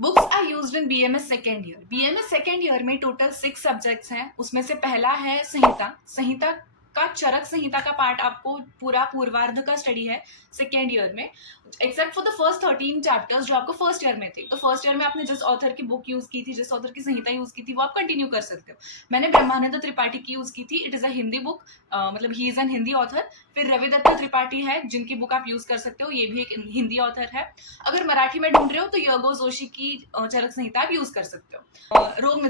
Books are used in BMS second year. BMS second year में total 6 subjects हैं। उसमें से पहला है संहिता। संहिता का चरक संहिता का पार्ट आपको पूरा पूर्वार्ध का स्टडी है सेकेंड ईयर में, except for the first 13 chapters जो आपको फर्स्ट ईयर में थे। तो फर्स्ट ईयर में आपने जिस ऑथर की बुक यूज की थी, जिस ऑथर की संहिता यूज की थी, वो आप कंटिन्यू कर सकते हो। मैंने ब्रह्मानंद त्रिपाठी की यूज की थी। It is a Hindi book, मतलब he is an Hindi author. फिर रविदत्त त्रिपाठी है जिनकी बुक आप यूज कर सकते हो, ये भी एक हिंदी ऑथर है। अगर मराठी में ढूंढ रहे हो तो यगो जोशी की चरक संहिता आप यूज कर सकते हो। रोग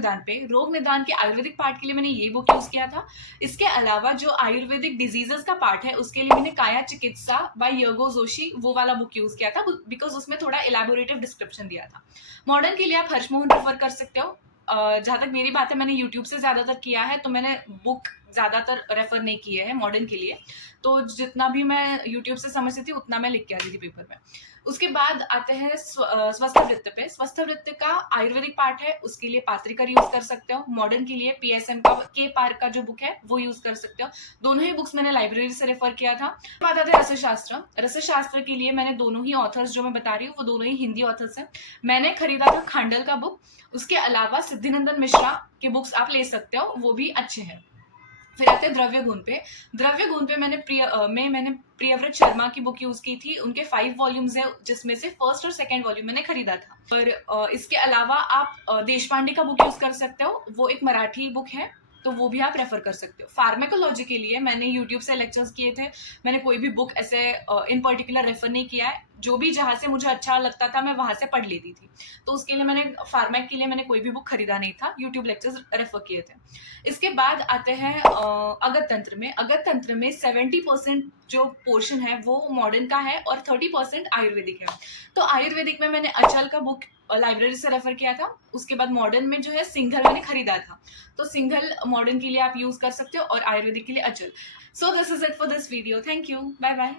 निदान के आयुर्वेदिक पार्ट के लिए मैंने ये बुक यूज किया था। इसके अलावा जो आयुर्वेदिक डिजीजेस का पार्ट है उसके लिए मैंने काया चिकित्सा बाय यगो जोशी वो वाला बुक यूज किया था, बिकॉज उसमें थोड़ा इलेबोरेटिव डिस्क्रिप्शन दिया था। मॉडर्न के लिए आप हर्षमोहन रेफर कर सकते हो। जहां तक मेरी बात है, मैंने यूट्यूब से ज्यादातर किया है, तो मैंने बुक ज्यादातर रेफर नहीं किए हैं मॉडर्न के लिए। तो जितना भी मैं यूट्यूब से समझती थी उतना मैं लिख के आ रही थी पेपर में। उसके बाद आते हैं स्वस्थ वृत्त पे। स्वस्थ वृत्त का आयुर्वेदिक पार्ट है, उसके लिए पात्रिकर यूज कर सकते हो। मॉडर्न के लिए पीएसएम का के पार्क का जो बुक है वो यूज कर सकते हो। दोनों ही बुक्स मैंने लाइब्रेरी से रेफर किया था। बात आते हैं रसशास्त्र। रसशास्त्र के लिए मैंने दोनों ही ऑथर्स जो मैं बता रही हूँ वो दोनों ही हिंदी ऑथर्स हैं। मैंने खरीदा था खांडल का बुक। उसके अलावा सिद्धिनंदन मिश्रा के बुक्स आप ले सकते हो, वो भी अच्छे हैं। फिर आते हैं द्रव्य गुण पे। द्रव्य गुण पे मैंने प्रियव्रत शर्मा की बुक यूज की थी। उनके 5 वॉल्यूम्स है जिसमें से फर्स्ट और सेकंड वॉल्यूम मैंने खरीदा था। और इसके अलावा आप देशपांडे का बुक यूज कर सकते हो, वो एक मराठी बुक है, तो वो भी आप रेफर कर सकते हो। फार्मेकोलॉजी के लिए मैंने यूट्यूब से लेक्चर्स किए थे। मैंने कोई भी बुक ऐसे इन पर्टिकुलर रेफर नहीं किया है। जो भी जहां से मुझे अच्छा लगता था मैं वहां से पढ़ लेती थी। तो उसके लिए मैंने फार्मेक के लिए मैंने कोई भी बुक खरीदा नहीं था, यूट्यूब लेक्चर्स रेफर किए थे। इसके बाद आते हैं अगत तंत्र में। अगत तंत्र में 70% जो पोर्शन है वो मॉडर्न का है और 30% आयुर्वेदिक है। तो आयुर्वेदिक में मैंने अचल का बुक लाइब्रेरी से रेफर किया था। उसके बाद मॉडर्न में जो है सिंघल मैंने खरीदा था। तो सिंघल मॉडर्न के लिए आप यूज कर सकते हो और आयुर्वेदिक के लिए अचल। So this is it for this video. Thank you, bye bye.